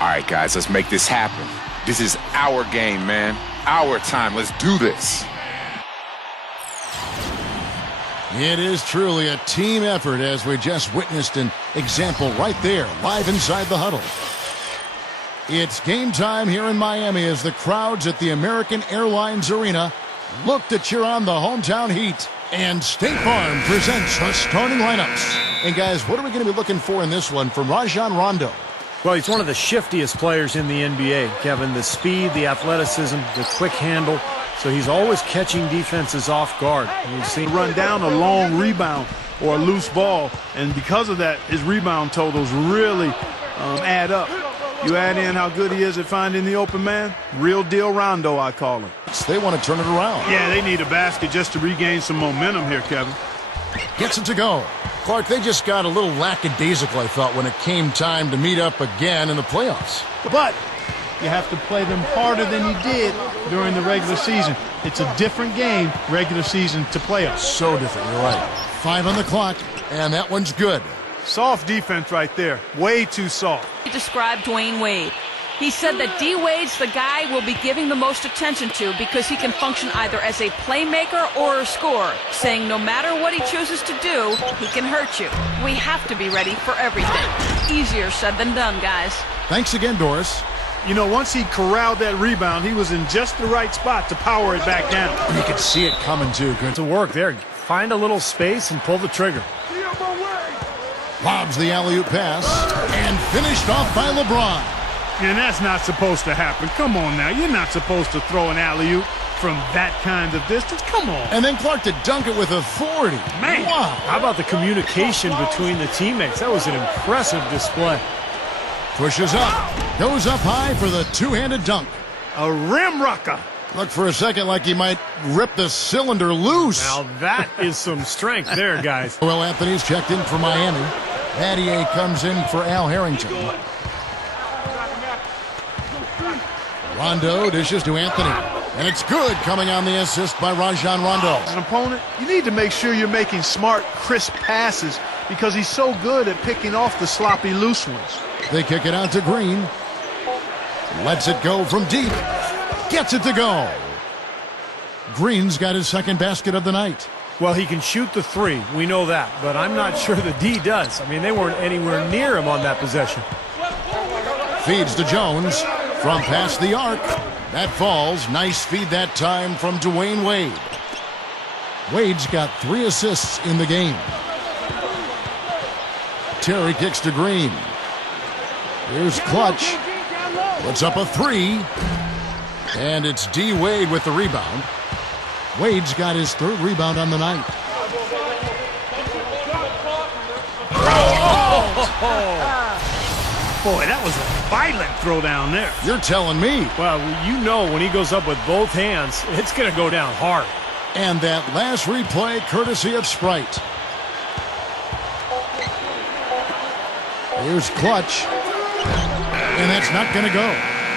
All right, guys, let's make this happen. This is our game, man. Our time. Let's do this. It is truly a team effort, as we just witnessed an example right there, live inside the huddle. It's game time here in Miami as the crowds at the American Airlines Arena look to cheer on the hometown Heat. And State Farm presents the starting lineups. And guys, what are we going to be looking for in this one from Rajon Rondo? Well, he's one of the shiftiest players in the NBA, Kevin. The speed, the athleticism, the quick handle. So he's always catching defenses off guard. You've seen run down a long rebound or a loose ball, and because of that, his rebound totals really add up. You add in how good he is at finding the open man, real deal Rondo, I call him. They want to turn it around. Yeah, they need a basket just to regain some momentum here, Kevin. Gets it to go. Clark, they just got a little lackadaisical, I thought, when it came time to meet up again in the playoffs. But you have to play them harder than you did during the regular season. It's a different game, regular season to playoffs. So different, you're right. 5 on the clock, and that one's good. Soft defense right there. Way too soft. He described Dwayne Wade. He said that D. Wade's the guy we'll be giving the most attention to because he can function either as a playmaker or a scorer, saying no matter what he chooses to do, he can hurt you. We have to be ready for everything. Easier said than done, guys. Thanks again, Doris. You know, once he corralled that rebound, he was in just the right spot to power it back down. And you could see it coming, too. Good to work there. Find a little space and pull the trigger. Lobs the alley-oop pass, and finished off by LeBron. And that's not supposed to happen. Come on now. You're not supposed to throw an alley-oop from that kind of distance. Come on. And then Clark to dunk it with authority. Man. Wow. How about the communication between the teammates? That was an impressive display. Pushes up. Goes up high for the two-handed dunk. A rim rocker. Looked for a second like he might rip the cylinder loose. Now that is some strength there, guys. Well, Anthony's checked in for Miami. Battier comes in for Al Harrington. Rondo dishes to Anthony. And it's good, coming on the assist by Rajon Rondo. As an opponent, you need to make sure you're making smart, crisp passes because he's so good at picking off the sloppy, loose ones. They kick it out to Green. Lets it go from deep. Gets it to go. Green's got his second basket of the night. Well, he can shoot the three. We know that. But I'm not sure the D does. I mean, they weren't anywhere near him on that possession. Feeds to Jones from past the arc. That falls. Nice feed that time from Dwayne Wade. Wade's got 3 assists in the game. Terry kicks to Green. Here's Clutch. Puts up a 3. And it's D. Wade with the rebound. Wade's got his 3rd rebound on the night. Boy, that was a violent throw down there. You're telling me. Well, you know when he goes up with both hands, it's going to go down hard. And that last replay courtesy of Sprite. Here's Clutch. And that's not going to go.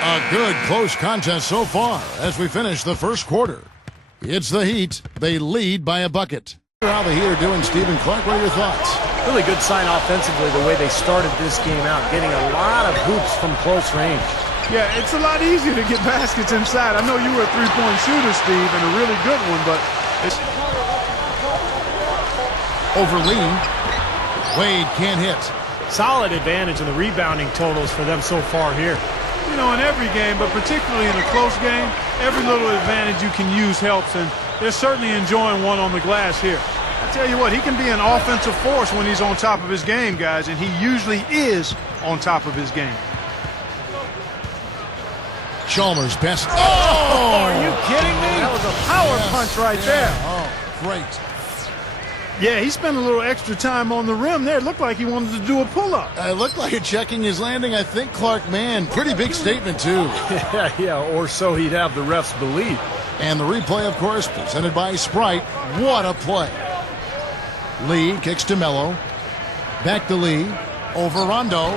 A good close contest so far as we finish the first quarter. It's the Heat. They lead by a bucket. How the Heat are doing, Stephen Clark, what are your thoughts? Really good sign offensively the way they started this game out, getting a lot of hoops from close range. Yeah, it's a lot easier to get baskets inside. I know you were a three-point shooter, Steve, and a really good one, but it's... Over Lee. Wade can't hit. Solid advantage in the rebounding totals for them so far here. You know, in every game, but particularly in a close game, every little advantage you can use helps, and they're certainly enjoying one on the glass here. I tell you what, he can be an offensive force when he's on top of his game, guys, and he usually is on top of his game. Chalmers best. Oh! Are you kidding me? That was a power punch right there. Oh, great. Yeah, he spent a little extra time on the rim there. It looked like he wanted to do a pull-up. It looked like it checking his landing. I think Clark, man, pretty big statement, too. yeah, or so he'd have the refs believe. And the replay, of course, presented by Sprite. What a play. Lee kicks to Melo. Back to Lee. Over Rondo.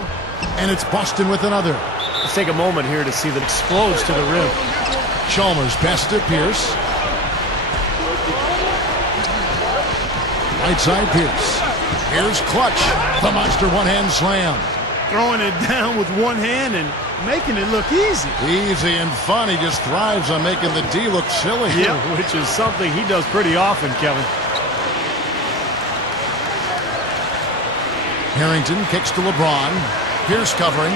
And it's Boston with another. Let's take a moment here to see them explodes to the rim. Chalmers pass to Pierce. Right side Pierce. Here's Clutch. The monster one-hand slam. Throwing it down with one hand and making it look easy. Easy and fun. He just thrives on making the D look silly. Yeah, which is something he does pretty often, Kevin. Harrington kicks to LeBron. Pierce covering.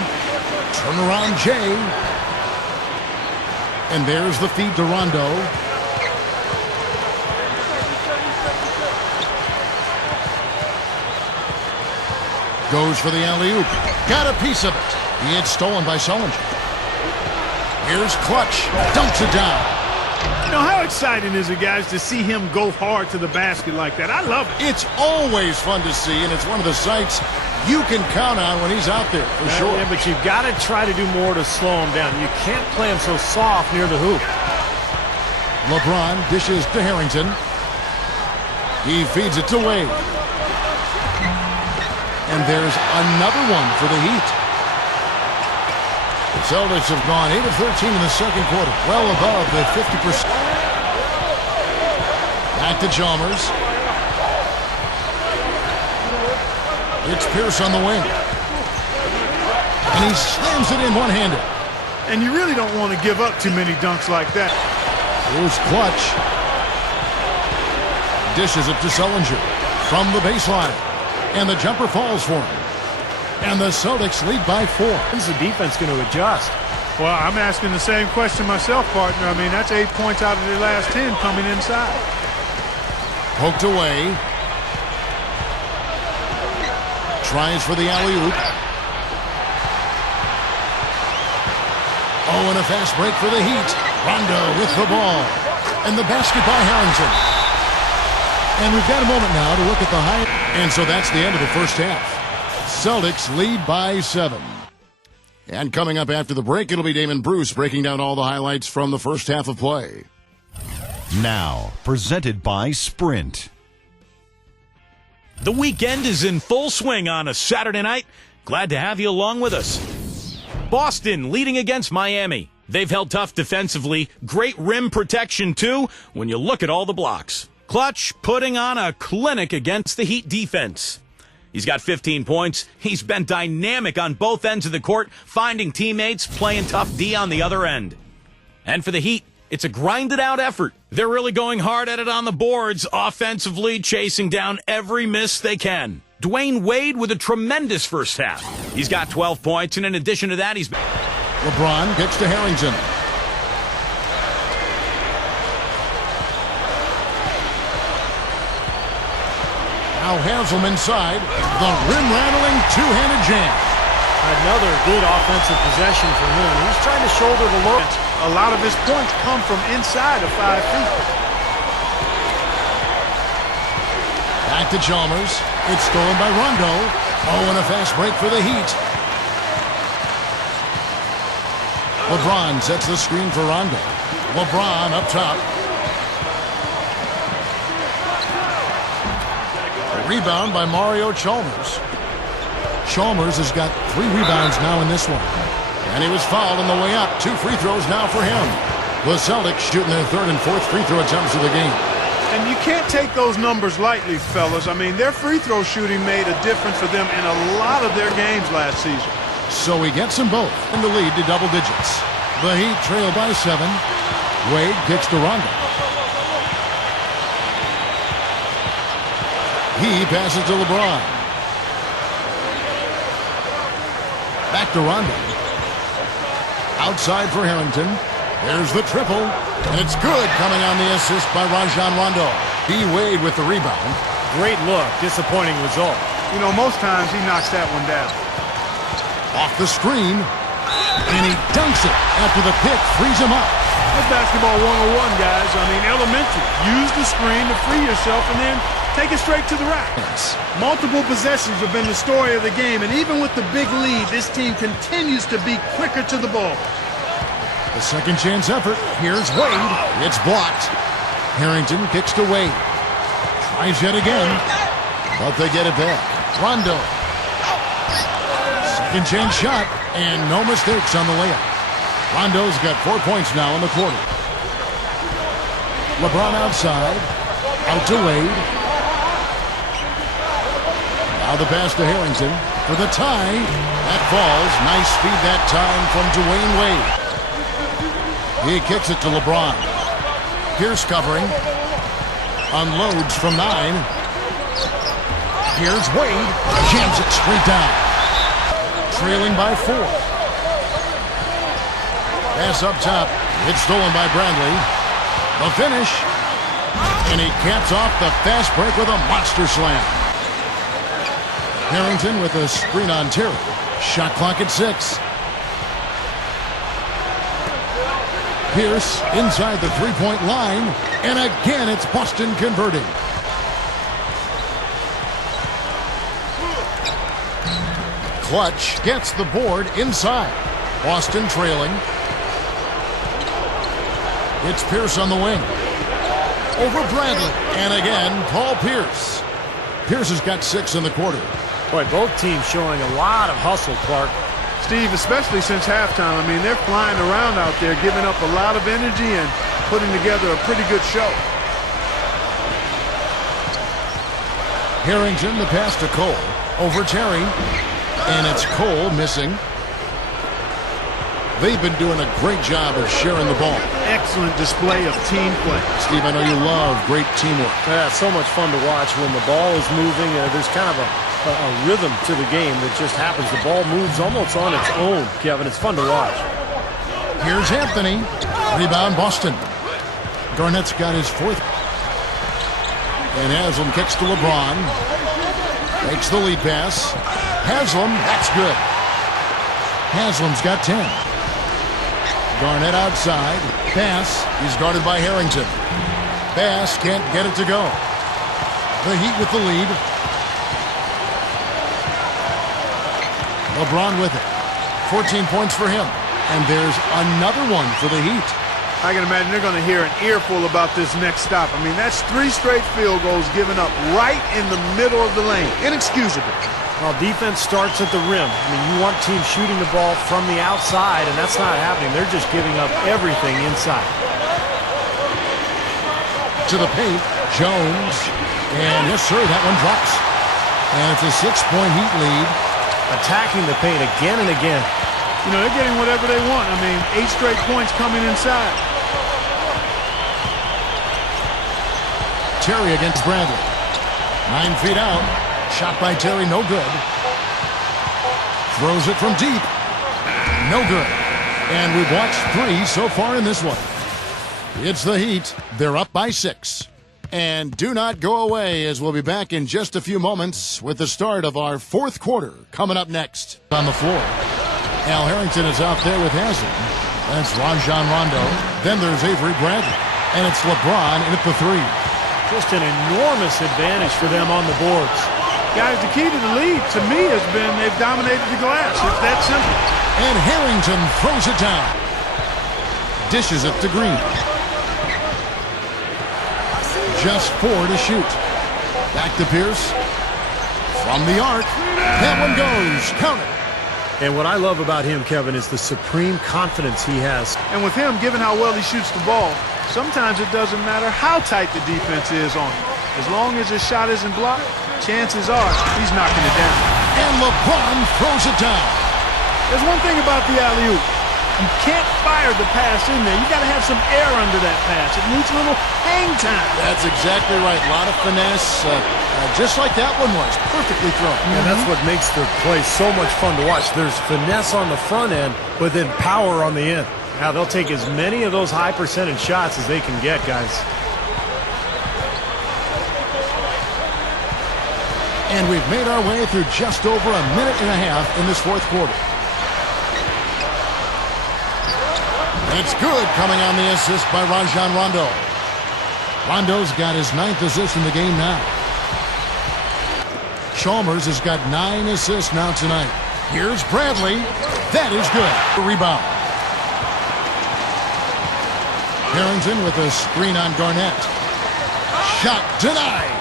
Turnaround Jay. And there's the feed to Rondo. Goes for the alley-oop. Got a piece of it. It's stolen by Sullinger. Here's Clutch. Dumps it down. You know, how exciting is it, guys, to see him go hard to the basket like that? I love it. It's always fun to see, and it's one of the sights you can count on when he's out there, for sure. Yeah, but you've got to try to do more to slow him down. You can't play him so soft near the hoop. LeBron dishes to Harrington. He feeds it to Wade. And there's another one for the Heat. The Celtics have gone 8 of 13 in the second quarter, well above the 50%. Back to Chalmers. It's Pierce on the wing. And he slams it in one-handed. And you really don't want to give up too many dunks like that. Here's Clutch. Dishes it to Sullinger from the baseline. And the jumper falls for him. And the Celtics lead by 4. When's the defense going to adjust? Well, I'm asking the same question myself, partner. I mean, that's 8 points out of their last 10 coming inside. Poked away. Tries for the alley-oop. Oh, and a fast break for the Heat. Rondo with the ball. And the basket by Harrington. And we've got a moment now to look at the high. And so that's the end of the first half. Celtics lead by 7. And coming up after the break, it'll be Damon Bruce breaking down all the highlights from the first half of play. Now, presented by Sprint. The weekend is in full swing on a Saturday night. Glad to have you along with us. Boston leading against Miami. They've held tough defensively. Great rim protection, too, when you look at all the blocks. Clutch putting on a clinic against the Heat defense. He's got 15 points. He's been dynamic on both ends of the court, finding teammates, playing tough D on the other end. And for the Heat, it's a grinded-out effort. They're really going hard at it on the boards, offensively chasing down every miss they can. Dwayne Wade with a tremendous first half. He's got 12 points, and in addition to that, he's... LeBron gets to Harrington. Now Haslam inside. The rim-rattling two-handed jam. Another good offensive possession for him. He's trying to shoulder the load. A lot of his points come from inside of 5 feet. Back to Chalmers. It's stolen by Rondo. Oh, and a fast break for the Heat. LeBron sets the screen for Rondo. LeBron up top. A rebound by Mario Chalmers. Chalmers has got 3 rebounds now in this one. And he was fouled on the way up. 2 free throws now for him. The Celtics shooting their 3rd and 4th free throw attempts of the game. And you can't take those numbers lightly, fellas. I mean, their free throw shooting made a difference for them in a lot of their games last season. So he gets them both in the lead to double digits. The Heat trail by 7. Wade kicks to Rondo. He passes to LeBron. Back to Rondo. Outside for Harrington. There's the triple. And it's good, coming on the assist by Rajon Rondo. B. Wade with the rebound. Great look. Disappointing result. You know, most times he knocks that one down. Off the screen. And he dunks it after the pick frees him up. That's basketball 101, guys. I mean, elementary. Use the screen to free yourself and then take it straight to the rack. Multiple possessions have been the story of the game, and even with the big lead, this team continues to be quicker to the ball. A second chance effort. Here's Wade. It's blocked. Harrington kicks to Wade. Tries yet again, but they get it back. Rondo. Second chance shot, and no mistakes on the layup. Rondo's got 4 points now in the quarter. LeBron outside. Out to Wade. Now the pass to Harrington. for the tie. That falls. Nice feed that time from Dwayne Wade. He kicks it to LeBron. Pierce covering. Unloads from 9. Here's Wade. Jams it straight down. Trailing by 4. Pass up top. It's stolen by Bradley. The finish. And he caps off the fast break with a monster slam. Harrington with a screen on Terry. Shot clock at 6. Pierce inside the three-point line. And again, it's Boston converting. Clutch gets the board inside. Boston trailing. It's Pierce on the wing. Over Bradley. And again, Paul Pierce. Pierce has got 6 in the quarter. Boy, both teams showing a lot of hustle, Clark. Steve, especially since halftime. I mean, they're flying around out there, giving up a lot of energy and putting together a pretty good show. Harrington, the pass to Cole. Over Terry. And it's Cole missing. They've been doing a great job of sharing the ball. Excellent display of team play. Steve, I know you love great teamwork. Yeah, it's so much fun to watch when the ball is moving. There's kind of a rhythm to the game that just happens. The ball moves almost on its own, Kevin. It's fun to watch. Here's Anthony. Rebound, Boston. Garnett's got his 4th. And Haslam kicks to LeBron. Makes the lead pass. Haslam, that's good. Haslam's got 10. Garnett outside. Pass. He's guarded by Harrington. Bass can't get it to go. The Heat with the lead. LeBron with it. 14 points for him. And there's another one for the Heat. I can imagine they're going to hear an earful about this next stop. I mean, that's 3 straight field goals given up right in the middle of the lane. Inexcusable. Well, defense starts at the rim. I mean, you want teams shooting the ball from the outside, and that's not happening. They're just giving up everything inside. To the paint, Jones. And yes, sir, that one drops. And it's a 6-point Heat lead. Attacking the paint again and again. You know, they're getting whatever they want. I mean, 8 straight points coming inside. Terry against Bradley. 9 feet out. Shot by Terry, no good. Throws it from deep. No good. And we've watched 3 so far in this one. It's the Heat. They're up by 6. And do not go away, as we'll be back in just a few moments with the start of our 4th quarter coming up next. On the floor, Al Harrington is out there with Haslam. That's Rajon Rondo. Then there's Avery Bradley. And it's LeBron in at the 3. Just an enormous advantage for them on the boards. Guys, the key to the lead, to me, has been they've dominated the glass. It's that simple. And Harrington throws it down. Dishes it to Green. Just 4 to shoot. Back to Pierce. From the arc. That one goes. Count it. And what I love about him, Kevin, is the supreme confidence he has. And with him, given how well he shoots the ball, sometimes it doesn't matter how tight the defense is on him. As long as his shot isn't blocked, chances are he's knocking it down. And LeBron throws it down. There's one thing about the alley-oop. You can't fire the pass in there. You got to have some air under that pass. It needs a little hang time. That's exactly right. A lot of finesse, just like that one was. Perfectly thrown. And that's what makes the play so much fun to watch. There's finesse on the front end, but then power on the end. Now, they'll take as many of those high percentage shots as they can get, guys. And we've made our way through just over a minute and a half in this 4th quarter. And it's good, coming on the assist by Rajon Rondo. Rondo's got his 9th assist in the game now. Chalmers has got 9 assists now tonight. Here's Bradley. That is good. The rebound. Harrington with a screen on Garnett. Shot denied.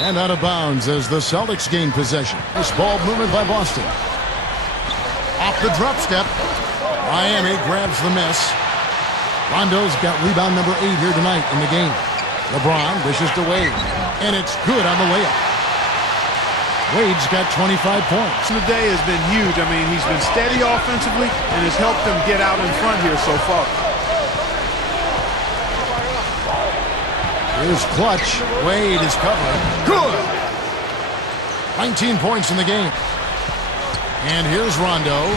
And out of bounds as the Celtics gain possession. This ball movement by Boston. Off the drop step. Miami grabs the miss. Rondo's got rebound number 8 here tonight in the game. LeBron dishes to Wade. And it's good on the layup. Wade's got 25 points. Today has been huge. I mean, he's been steady offensively and has helped them get out in front here so far. Here's Clutch. Wade is covering. Good! 19 points in the game. And here's Rondo.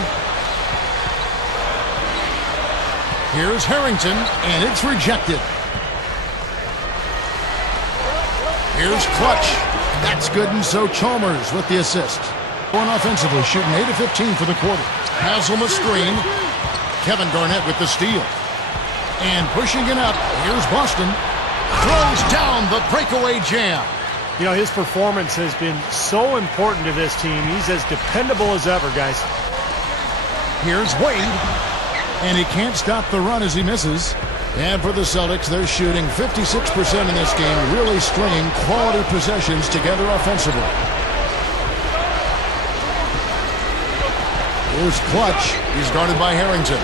Here's Harrington, and it's rejected. Here's Clutch. That's good, and so Chalmers with the assist. Going offensively, shooting 8 of 15 for the quarter. Haslam a screen. Kevin Garnett with the steal. And pushing it up, here's Boston. Throws down the breakaway jam. You know, his performance has been so important to this team. He's as dependable as ever, guys. Here's Wade. And he can't stop the run as he misses. And for the Celtics, they're shooting 56% in this game, really stringing quality possessions together offensively. Here's Clutch. He's guarded by Harrington.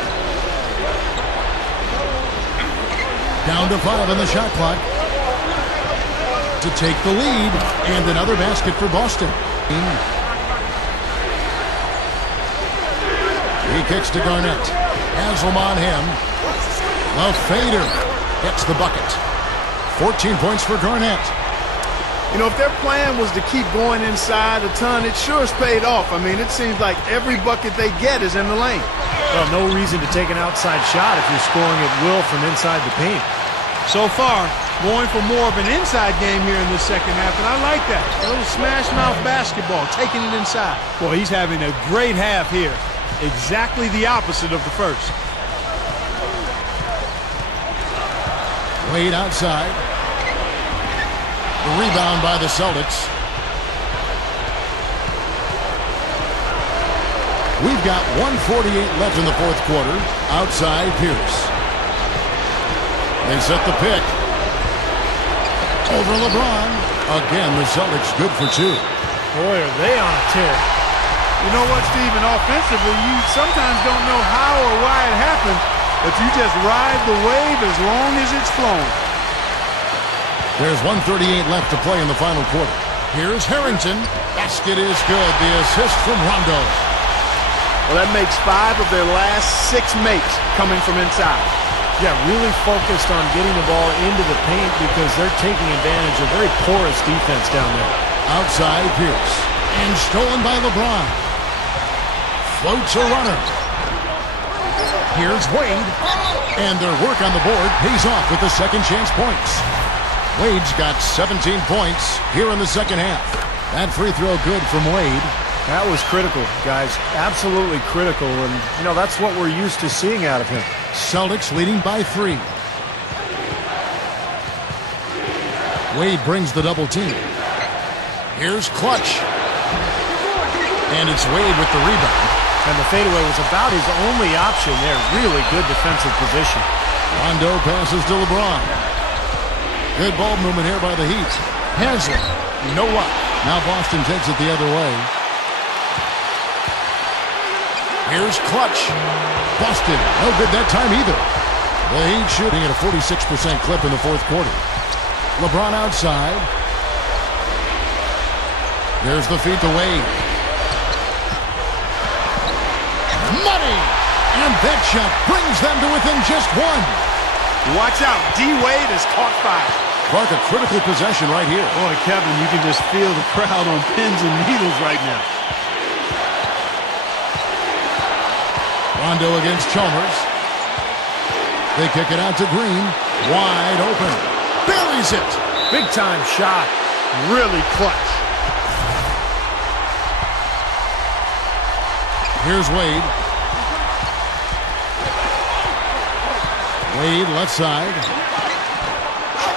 Down to 5 on the shot clock to take the lead, and another basket for Boston. He kicks to Garnett. Haslam on him. The fader gets the bucket. 14 points for Garnett. You know, if their plan was to keep going inside a ton, it sure has paid off. I mean, it seems like every bucket they get is in the lane. Well, no reason to take an outside shot if you're scoring at will from inside the paint. So far, going for more of an inside game here in the second half, and I like that. A little smash-mouth basketball, taking it inside. Well, he's having a great half here. Exactly the opposite of the first. Wade outside. The rebound by the Celtics. We've got 1:48 left in the fourth quarter. Outside, Pierce. They set the pick. Over LeBron. Again, the Celtics good for 2. Boy, are they on a tear. You know what, Steven? Offensively, you sometimes don't know how or why it happened, but you just ride the wave as long as it's flowing. There's 1:38 left to play in the final quarter. Here's Harrington. Basket is good. The assist from Rondo. Well, that makes 5 of their last 6 makes coming from inside. Yeah, really focused on getting the ball into the paint because they're taking advantage of very porous defense down there. Outside, Pierce. And stolen by LeBron. Floats a runner. Here's Wade. And their work on the board pays off with the second chance points. Wade's got 17 points here in the second half. That free throw good from Wade. That was critical, guys. Absolutely critical. And, you know, that's what we're used to seeing out of him. Celtics leading by 3. Wade brings the double team. Here's Clutch. And it's Wade with the rebound. And the fadeaway was about his only option there. Really good defensive position. Rondo passes to LeBron. Good ball movement here by the Heat. Haslam. No luck. Now Boston takes it the other way. Here's Clutch. Boston. No good that time either. The Heat shooting at a 46% clip in the fourth quarter. LeBron outside. There's the feed to Wade. Money! And that shot brings them to within just 1. Watch out. D-Wade has caught fire. Clark, a critical possession right here. Boy, Kevin, you can just feel the crowd on pins and needles right now. Rondo against Chalmers. They kick it out to Green. Wide open. Buries it. Big time shot. Really clutch. Here's Wade. Wade left side.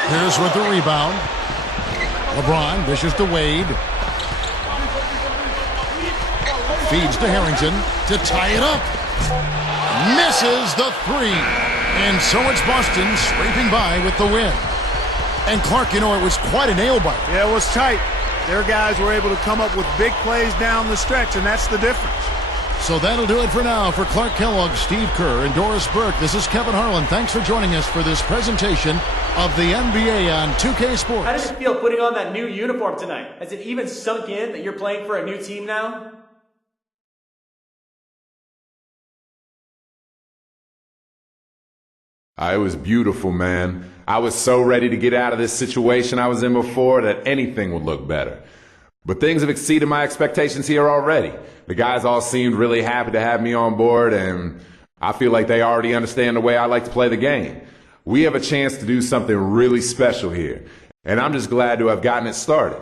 Here's with the rebound. LeBron dishes to Wade. Feeds to Harrington to tie it up. Misses the 3. And so it's Boston scraping by with the win. And Clark, you know, it was quite a nail-biter. Yeah, it was tight. Their guys were able to come up with big plays down the stretch, and that's the difference. So that'll do it for now. For Clark Kellogg, Steve Kerr, and Doris Burke, this is Kevin Harlan. Thanks for joining us for this presentation of the NBA on 2K Sports. How does it feel putting on that new uniform tonight? Has it even sunk in that you're playing for a new team now? It was beautiful, man. I was so ready to get out of this situation I was in before that anything would look better. But things have exceeded my expectations here already. The guys all seemed really happy to have me on board, and I feel like they already understand the way I like to play the game. We have a chance to do something really special here, and I'm just glad to have gotten it started.